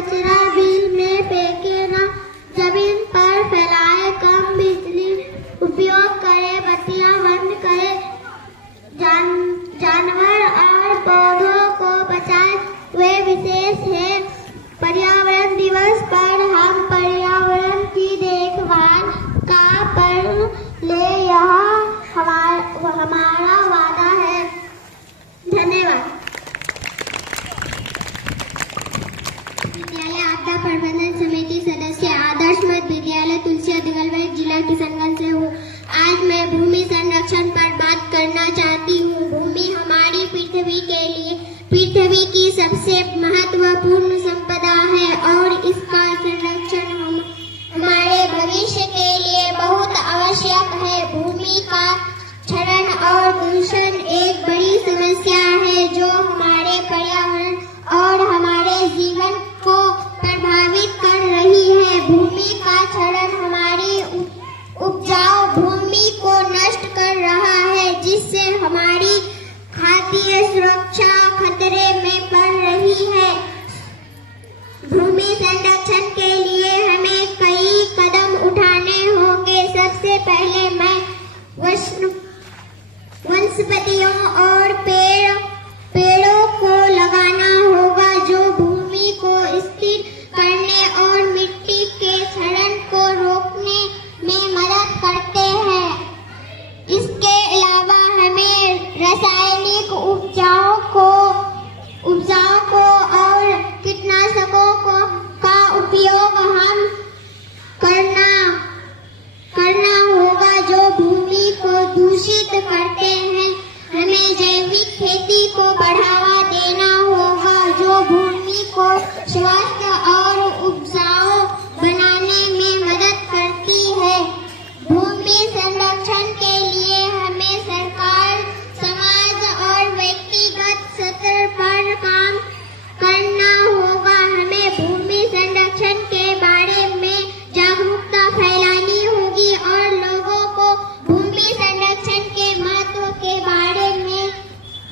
कचरा बिल में फेंके ना, जमीन पर फैलाए, कम बिजली उपयोग करे, बत्तियां बंद करे, जानवर और पौधों को बचाए, वे विशेष है। पर्यावरण दिवस पर हम पर्यावरण की देखभाल का पर्व ले, यह हमारा वादा है। धन्यवाद। विद्यालय आपदा प्रबंधन समिति सदस्य आदर्श मध्य विद्यालय तुलसी अधिगलवेट जिला किशनगंज से हूँ। आज मैं भूमि संरक्षण पर बात करना चाहती हूँ। भूमि हमारी पृथ्वी की सबसे महत्वपूर्ण संपदा है और इसका संरक्षण हमारे भविष्य के लिए बहुत आवश्यक है। भूमि का क्षरण और दूषण एक बड़ी समस्या है जो हमारे पर्यावरण और हमारे जीवन को प्रभावित कर रही है। भूमि का क्षरण हमारी उपजाऊ भूमि को नष्ट कर रहा है, जिससे हमारी खाद्य सुरक्षा खतरे में पड़ रही है। भूमि संरक्षण के लिए हमें कई कदम उठाने होंगे। सबसे पहले मैं वनस्पतियों और पेड़ों को लगाना होगा जो भूमि को स्थिर करने और मिट्टी के क्षरण को रोकने में मदद करते हैं। इसके अलावा हमें रासायनिक उपजाओं को और कीटनाशकों का उपयोग हम करना होगा जो भूमि को दूषित करते हैं। हमें जैविक खेती को बढ़ावा देना होगा जो भूमि को स्वस्थ और उपजाऊ बनाने में मदद करती है। भूमि संरक्षण के लिए हमें सरकार, समाज और व्यक्तिगत स्तर पर काम करना होगा। हमें भूमि संरक्षण के बारे में जागरूकता फैलानी होगी और लोगों को भूमि संरक्षण के महत्व के बारे में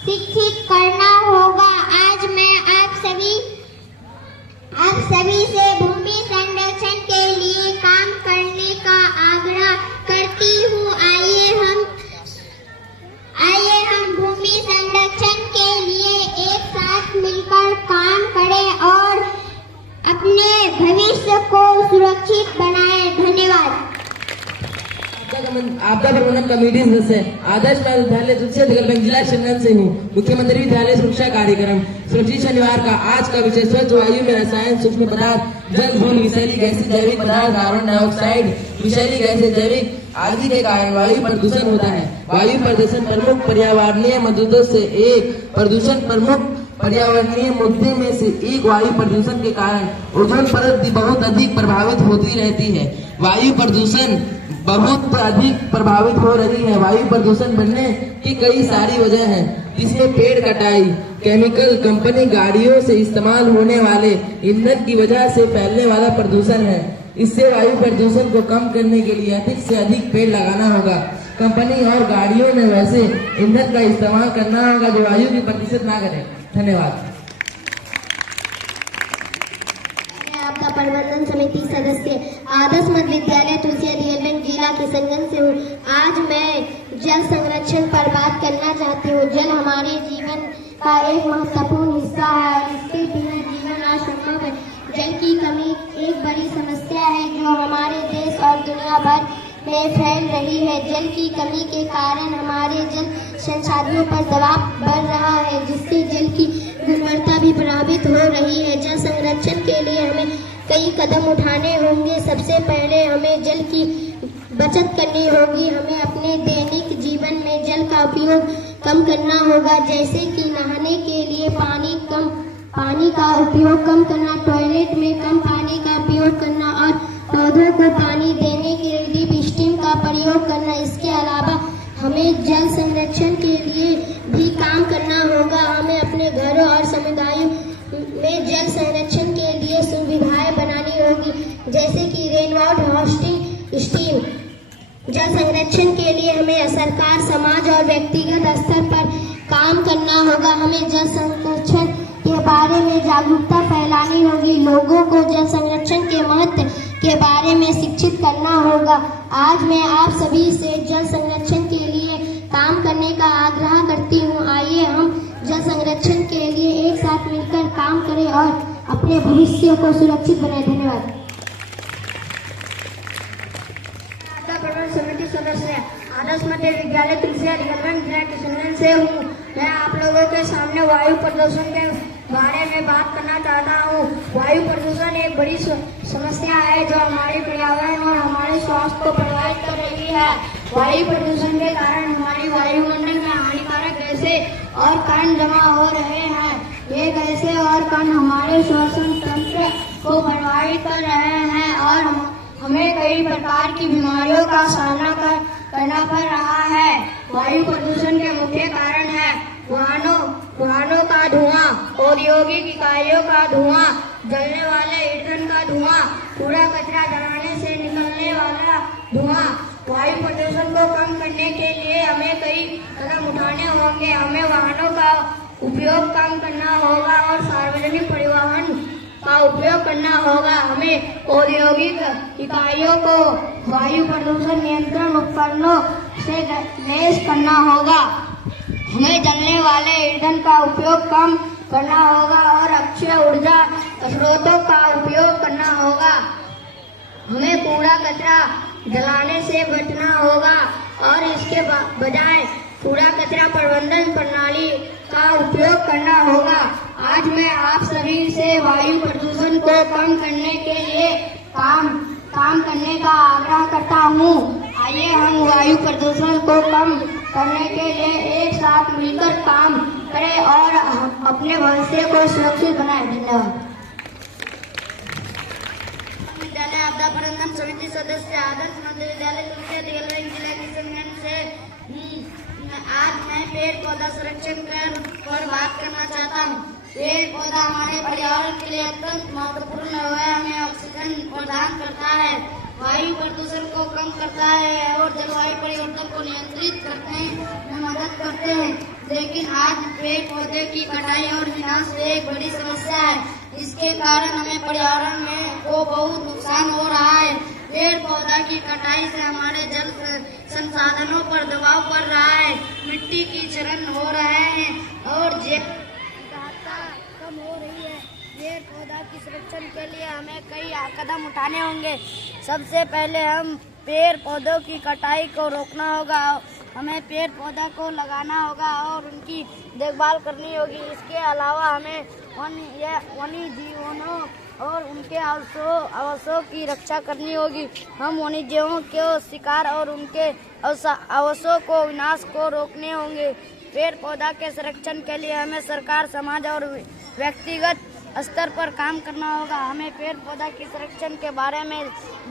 शिक्षित करना होगा। आज मैं आप सभी से भूमि संरक्षण के लिए काम करने का आग्रह करती हूँ। आइए हम भूमि संरक्षण के लिए एक साथ मिलकर काम करें और अपने भविष्य को सुरक्षित बनाएं। धन्यवाद। आपदा प्रबंधन कमेटी सदस्य आदर्श मध्य विद्यालय तुलसी अधिगलवेट जिला किशनगंज से हूँ। मुख्यमंत्री विद्यालय सुरक्षा कार्यक्रम सुरक्षित शनिवार का आज का विषय स्वच्छ वायु में रसायन, सूक्ष्म पदार्थ, जल, धूल, विषैली गैसें, जैविक पदार्थ, कार्बन डाइऑक्साइड, विषैली गैसें, जैविक आदि के कारण वायु प्रदूषण होता है। वायु प्रदूषण प्रमुख पर्यावरणीय मुद्दों से एक पर्यावरणीय मुद्दे में से एक वायु प्रदूषण के कारण ओजोन परत बहुत अधिक प्रभावित होती रहती है। वायु प्रदूषण बहुत अधिक प्रभावित हो रही है। वायु प्रदूषण बनने की कई सारी वजह हैं, जिसमें पेड़ कटाई, केमिकल कंपनी गाड़ियों से इस्तेमाल होने वाले ईंधन की वजह से फैलने वाला प्रदूषण है। इससे वायु प्रदूषण को कम करने के लिए अधिक से अधिक पेड़ लगाना होगा। कंपनी और गाड़ियों में वैसे ईंधन का इस्तेमाल करना होगा जो वायु की प्रदूषित ना करे। धन्यवाद। आपदा प्रबंधन समिति सदस्य आदर्श मध्य विद्यालय तुलसी अधिगलवेट जिला किशनगंज से हूँ। आज मैं जल संरक्षण पर बात करना चाहती हूँ। जल हमारे जीवन का एक महत्वपूर्ण हिस्सा है और इसके बिना जीवन असंभव है। जल की कमी एक बड़ी समस्या है जो हमारे देश और दुनिया भर में फैल रही है। जल की कमी के कारण हमारे जल संसाधनों पर दबाव बढ़ रहा है, जिससे जल की गुणवत्ता भी प्रभावित हो रही है। जल संरक्षण के लिए हमें कई कदम उठाने होंगे। सबसे पहले हमें जल की बचत करनी होगी। हमें अपने दैनिक जीवन में जल का उपयोग कम करना होगा, जैसे कि नहाने के लिए पानी का उपयोग कम करना, टॉयलेट में कम पानी का उपयोग करना और पौधों को पानी देने के लिए स्टीम का प्रयोग करना। इसके अलावा हमें जल संरक्षण के लिए भी काम करना होगा। हमें अपने घरों और समुदायों में जल संरक्षण के लिए सुविधाएं बनानी होगी, जैसे कि रेन वाटर हार्वेस्टिंग स्कीम। जल संरक्षण के लिए हमें सरकार, समाज और व्यक्तिगत स्तर पर काम करना होगा। हमें जल संरक्षण के बारे में जागरूकता फैलानी फैलानी होगी। लोगों को जल संरक्षण के महत्व के बारे में शिक्षित करना होगा। आज मैं आप सभी से जल संरक्षण के लिए काम करने का आग्रह करती हूँ। आइए हम जल संरक्षण के लिए एक साथ मिलकर काम करें और अपने भविष्य को सुरक्षित बनाएं। धन्यवाद। समिति सदस्य आदर्श मध्य विद्यालय तुलसिया रिगलगंज जिला किशनगंज से हूँ। मैं आप लोगों के सामने वायु प्रदूषण के बारे में बात करना चाहता हूँ। वायु प्रदूषण एक बड़ी समस्या है जो हमारे पर्यावरण और हमारे स्वास्थ्य को प्रभावित कर रही है। वायु प्रदूषण के कारण हमारी वायुमंडल में हानिकारक गैसें और कण जमा हो रहे हैं। ये गैसें और कण हमारे श्वसन तंत्र को प्रभावित कर रहे हैं और हमें कई प्रकार की बीमारियों का सामना करना पड़ रहा है। वायु प्रदूषण के मुख्य कारण है वाहनों का धुआं, औद्योगिक इकाइयों का धुआं, जलने वाले ईंधन का धुआं, कूड़ा कचरा जलाने से निकलने वाला धुआं। वायु प्रदूषण को कम करने के लिए हमें कई कदम उठाने होंगे। हमें वाहनों का उपयोग कम करना होगा और सार्वजनिक परिवहन का उपयोग करना होगा। हमें औद्योगिक इकाइयों को वायु प्रदूषण नियंत्रण उपकरणों से लैस करना होगा। हमें जलने वाले ईंधन का उपयोग कम करना होगा और अक्षय ऊर्जा स्रोतों का उपयोग करना होगा। हमें कूड़ा कचरा जलाने से बचना होगा और इसके बजाय कूड़ा कचरा प्रबंधन प्रणाली का उपयोग करना होगा। आज मैं आप सभी से वायु प्रदूषण को कम करने के लिए काम करने का आग्रह करता हूँ। आइए हम वायु प्रदूषण को कम करने के लिए एक साथ मिलकर काम करें और अपने भविष्य को सुरक्षित बनाएं। धन्यवाद। विद्यालय आपदा प्रबंधन समिति सदस्य आदर्श मध्य विद्यालय तुलसिया रिगलगंज जिला किशनगंज से आज मैं पेड़ पौधा संरक्षण पर बात करना चाहता हूँ। पेड़ पौधा हमारे पर्यावरण के लिए अत्यंत महत्वपूर्ण है। हमें ऑक्सीजन प्रदान करता है, वायु प्रदूषण को कम करता है और जलवायु परिवर्तन को नियंत्रित करने में मदद करते हैं। लेकिन आज पेड़ पौधे की कटाई और विनाश एक बड़ी समस्या है। इसके कारण हमें पर्यावरण में को बहुत नुकसान हो रहा है। पेड़ पौधा की कटाई से हमारे जल संसाधनों पर दबाव पड़ रहा है, मिट्टी की क्षरण हो रहे हैं और कम हो रही है। पेड़ पौधा की संरक्षण के लिए हमें कई कदम उठाने होंगे। सबसे पहले हम पेड़ पौधों की कटाई को रोकना होगा। हमें पेड़ पौधा को लगाना होगा और उनकी देखभाल करनी होगी। इसके अलावा हमें वन्य जीवों और उनके आवासों की रक्षा करनी होगी। हम वन्य जीवों के शिकार और उनके आवासों को विनाश को रोकने होंगे। पेड़ पौधा के संरक्षण के लिए हमें सरकार, समाज और व्यक्तिगत स्तर पर काम करना होगा। हमें पेड़ पौधा के संरक्षण के बारे में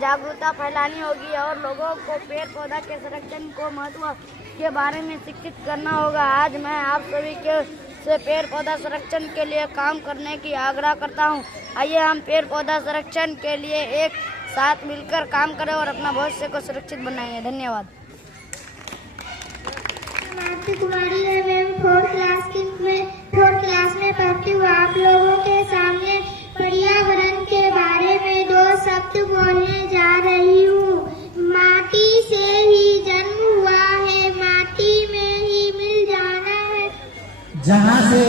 जागरूकता फैलानी होगी और लोगों को पेड़ पौधा के संरक्षण को महत्व के बारे में शिक्षित करना होगा। आज मैं आप सभी से पेड़ पौधा संरक्षण के लिए काम करने की आग्रह करता हूँ। आइए हम पेड़ पौधा संरक्षण के लिए एक साथ मिलकर काम करें और अपना भविष्य को सुरक्षित बनाएंगे। धन्यवाद। कुमारी है, मैं 4th क्लास में पढ़ती हूँ। आप लोगों के सामने पर्यावरण के बारे में 2 शब्द बोलने जा रही हूँ। माटी से ही जन्म हुआ है, माटी में ही मिल जाना है। जहाँ से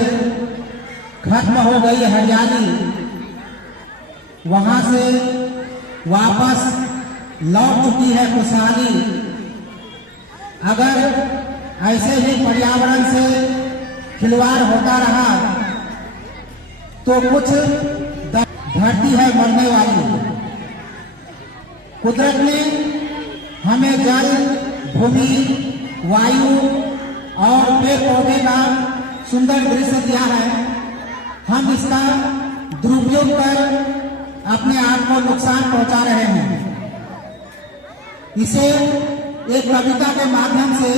खत्म हो गई हरियाली, वहाँ से वापस लौट चुकी है खुशहाली। अगर ऐसे ही पर्यावरण से खिलवाड़ होता रहा तो कुछ धरती है मरने वाली। कुदरत ने हमें जल, भूमि, वायु और पेड़ पौधे का सुंदर दृश्य दिया है। हम इसका दुरुपयोग कर अपने आप को नुकसान पहुंचा रहे हैं। इसे एक कविता के माध्यम से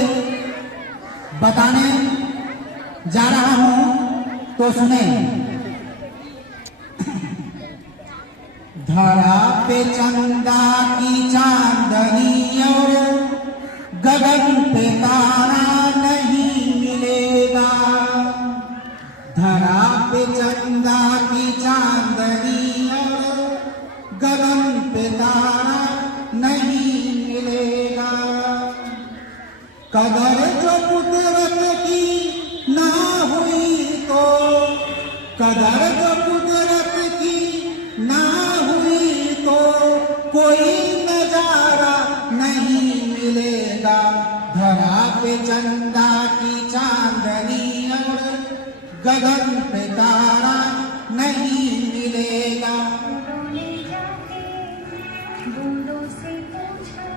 बताने जा रहा हूं, तो सुने। धरा पे चंदा की चांदनी और गगन पे तारा नहीं मिलेगा। धरा पे चंदा की चांदनी चांदनी और गगन पे तारा नहीं मिलेगा। कदर जो कुदरत की ना हुई तो, कदर जो कुदरत की ना हुई तो कोई नजारा नहीं मिलेगा। धरा पे चंदा की चांदनी और गगन पे तारा नहीं मिलेगा। बूंदों से पूछा,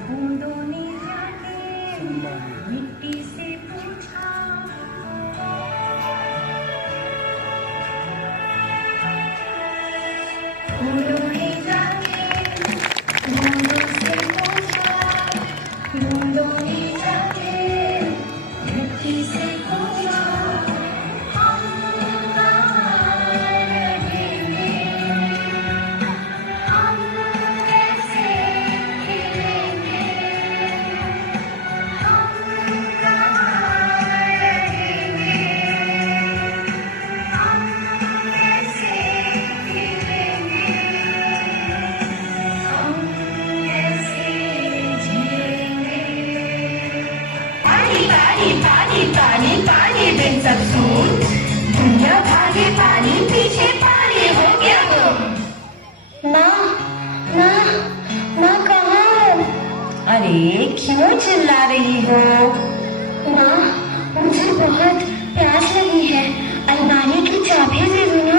बूंदों ने जाके मिट्टी से पूछा। बूंदों ने जाके बूंदों से पूछा, बूंदों ने जाके मिट्टी से पूछा। हम कहाँ रहेंगे, हम कैसे खेलेंगे, हम कहाँ रहेंगे, हम कैसे खेलेंगे, हम कैसे जिएंगे। पानी पानी पानी पानी पानी बिन सब सून, दुनिया भागे पानी पीछे पानी हो गया गुम। ना कहाँ हो? अरे क्यों चिल्ला रही हो? माँ, मुझे बहुत प्यास लगी है, अलमारी की चाबी दे दो ना,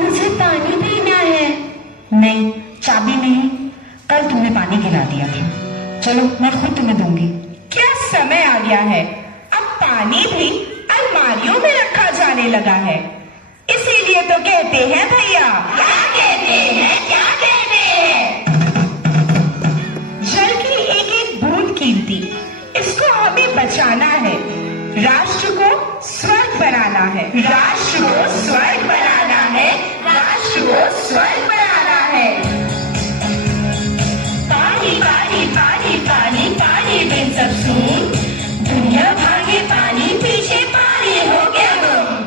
मुझे पानी पीना है। नहीं, चाबी नहीं, कल तुमने पानी गिरा दिया था। चलो मैं खुद तुम्हें दूंगी। क्या समय आ गया है, अब पानी भी अलमारियों में रखा जाने लगा है। इसीलिए तो कहते हैं भैया, क्या कहते हैं, क्या कहते हैं, जल की एक एक बूंद कीमती, इसको हमें बचाना है। राष्ट्र को स्वर्ग बनाना है, राष्ट्र को स्वर्ग बनाना है, राष्ट्र को स्वर्ग बनाना है। पानी पानी पानी पानी पानी बिन सब सून, दुनिया भागे पानी पीछे पानी हो गया गुम।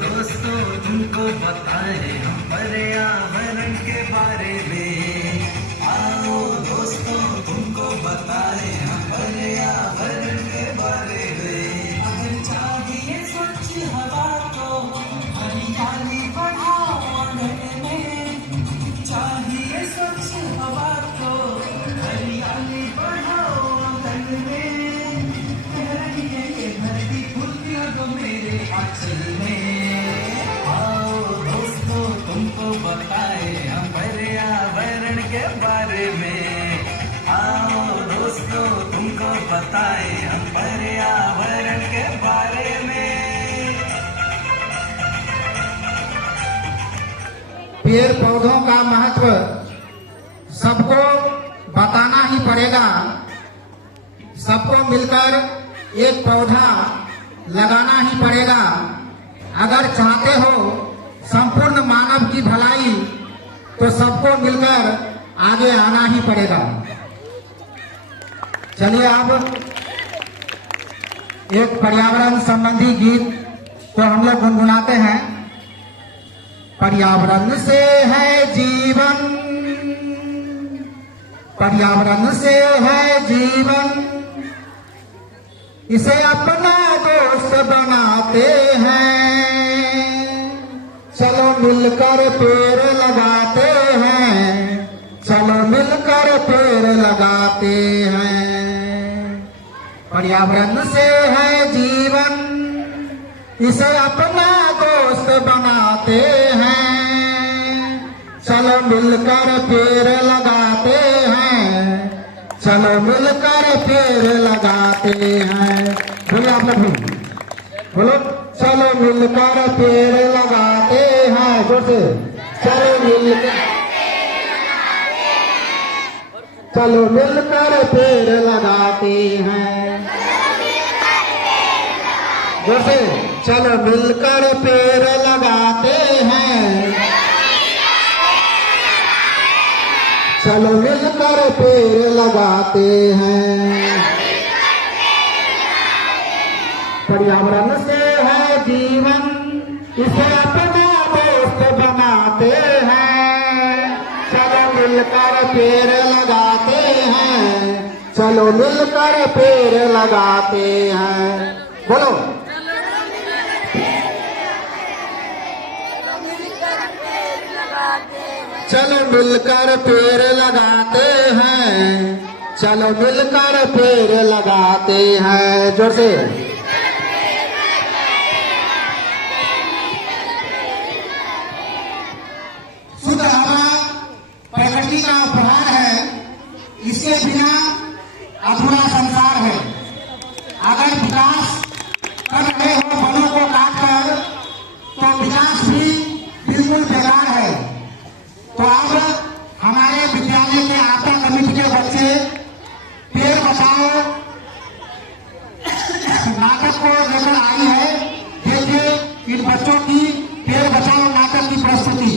दोस्तों तुमको बताए हम पर्यावरण के बारे में। आओ दोस्तों तुमको बताए हम पर्यावरण के बारे में। अगर चाहिए स्वच्छ हवा तो हरियाली बढ़ाओ आंगन में। चाहिए स्वच्छ हवा तो हरियाली बढ़ाओ आंगन में। कह रही है ये धरती फूल दो मेरे आंचल में। तुमको बताए हम पर्यावरण के बारे में। आओ दोस्तों तुमको बताए हम पर्यावरण के बारे में। पेड़ पौधों का महत्व सबको बताना ही पड़ेगा। सबको मिलकर एक पौधा लगाना ही पड़ेगा। अगर चाहते हो संपूर्ण मानव की भलाई तो सबको मिलकर आगे आना ही पड़ेगा। चलिए अब एक पर्यावरण संबंधी गीत तो हम लोग गुनगुनाते हैं। पर्यावरण से है जीवन, पर्यावरण से है जीवन, इसे अपना दोस्त बनाते हैं। चलो मिलकर पेड़ लगाते हैं, चलो मिलकर पेड़ लगाते हैं। पर्यावरण से है जीवन, इसे अपना दोस्त बनाते हैं। चलो मिलकर पेड़ लगाते हैं, चलो मिलकर पेड़ लगाते हैं। बोलो आप लोग बोलो, चलो मिलकर पेड़ लगाते हैं। जोर से चलो मिलकर चलो मिलकर पेड़ लगाते हैं। जोर से, चलो मिलकर पेड़ लगाते हैं। चलो मिलकर पेड़ लगाते हैं। पर्यावरण से है जीवन, इसे अपना दोस्त बनाते हैं। चलो मिलकर पेड़ लगाते हैं। चलो मिलकर पेड़ लगाते हैं। बोलो, चलो मिलकर पेड़ लगाते हैं। चलो मिलकर पेड़ लगाते हैं। जोर से, शुद्ध हवा प्रकृति का उपहार है। इसके बिना अधूरा संसार है। अगर विकास कर रहे हो वनों को काटकर, तो विकास भी बिल्कुल बेकार है। तो अब हमारे विद्यालय के आपदा कमेटी के बच्चे पेड़ बचाओ नाटक को लेकर आई है। देखिए इन बच्चों की पेड़ बचाओ नाटक की प्रस्तुति।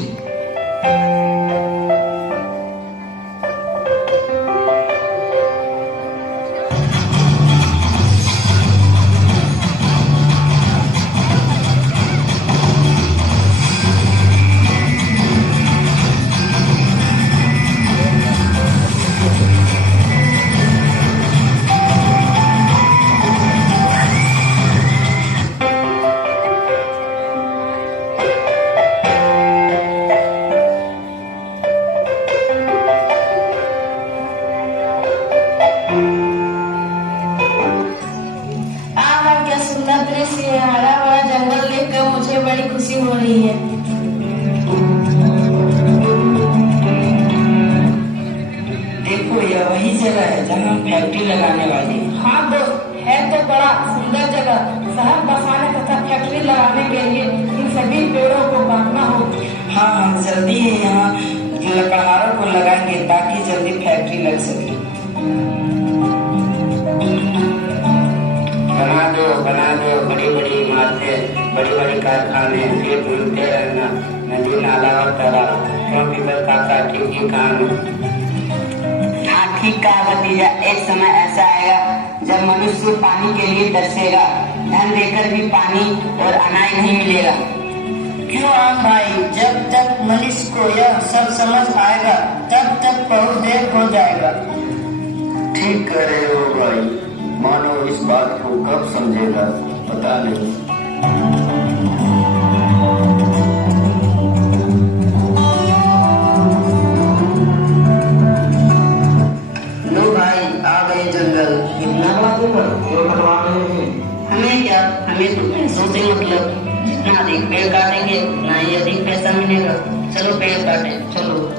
हरा भरा जंगल देखकर मुझे बड़ी खुशी हो रही है। देखो यह वही जगह है जहाँ हम फैक्ट्री लगाने वाले हैं। हाँ दोस्त, है तो बड़ा सुंदर जगह। शहर बसाने तथा फैक्ट्री लगाने के लिए इन सभी पेड़ों को काटना होगा। हाँ, हम जल्दी ही यहाँ लकड़हारों को लगाएंगे ताकि जल्दी फैक्ट्री लग सके। बना दो बड़ी बड़ी इमारतें, बड़ी बड़ी कारखाने, ये ढूंढते रहना नदी नाला और तालाब, क्योंकि बस काका ठीक ही काम है। हाँ ठीक कहा भतीजा, एक समय ऐसा आएगा जब मनुष्य पानी के लिए तरसेगा, धन देकर भी पानी और अनाज नहीं मिलेगा। क्यों आम भाई, जब तक मनुष्य को यह सब समझ आएगा तब तक बहुत देर हो जाएगा। ठीक कह रहे हो भाई, मानो इस बात को कब समझेगा पता नहीं। लो भाई, आ गए जंगल। कितना बातेगा पेड़ कटवा रहे हैं। हमें क्या, हमें तो पैसों से मतलब। जितना अधिक पेड़ काटेंगे उतना ही अधिक पैसा मिलेगा। चलो पेड़ काटें, चलो।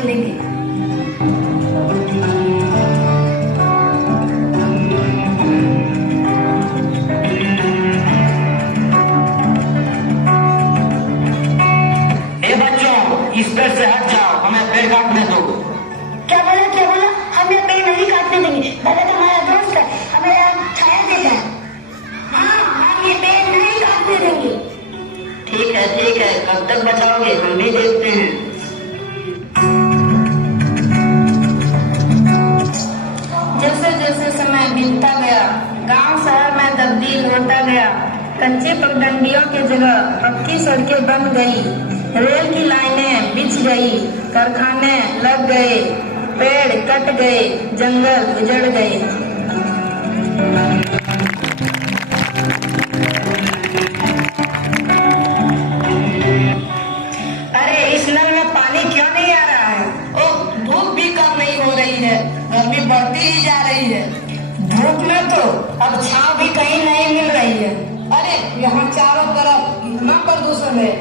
मान लेंगे। ए बच्चों, इस पेड़ से हट जाओ, हमें पेड़ काटने दो। क्या बोला? हम ये पेड़ नहीं काटने देंगे। दादा तो हमारा दोस्त है, हमें यहाँ छाया देता है। हाँ, हम ये पेड़ नहीं काटने देंगे। ठीक है, कब तक बचाओगे हम भी देखते हैं। जैसे जैसे समय बीतता गया, गांव शहर में तब्दील होता गया। कच्चे पगडंडियों की जगह पक्की सड़कें बन गई, रेल की लाइनें बिछ गई, कारखाने लग गए, पेड़ कट गए, जंगल उजड़ गए। अरे इस नल में पानी क्यों नहीं आ रहा है? ओह, धूप भी कम नहीं हो रही है, गर्मी बढ़ती ही जा रही है। धूप में तो अब छांव भी कहीं नहीं मिल रही है। अरे यहाँ चारों तरफ इतना प्रदूषण है।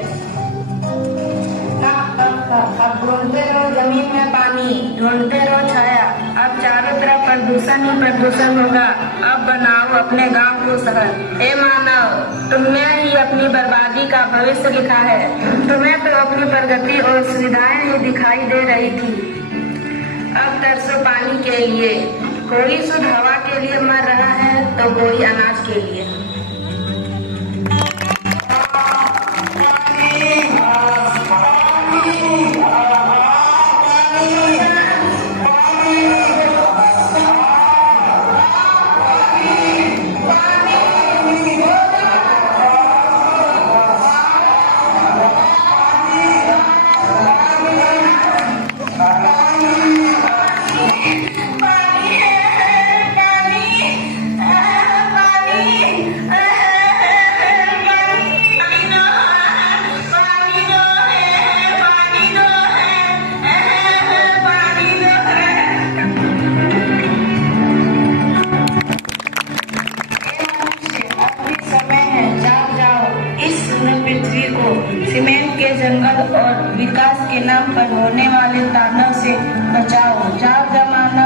अब ढूंढते रहो जमीन में पानी, ढूंढते रहो छाया। अब चारों तरफ प्रदूषण ही प्रदूषण होगा। अब बनाओ अपने गांव को शहर। ए मानव, तुमने ही अपनी बर्बादी का भविष्य लिखा है। तुम्हें तो अपनी प्रगति और सुविधाएं ही दिखाई दे रही थी। अब तरसो पानी के लिए। कोई शुद्ध हवा के लिए मर रहा है तो कोई अनाज के लिए। सीमेंट के जंगल और विकास के नाम पर होने वाले तांडव से बचाओ। जाओ जमाना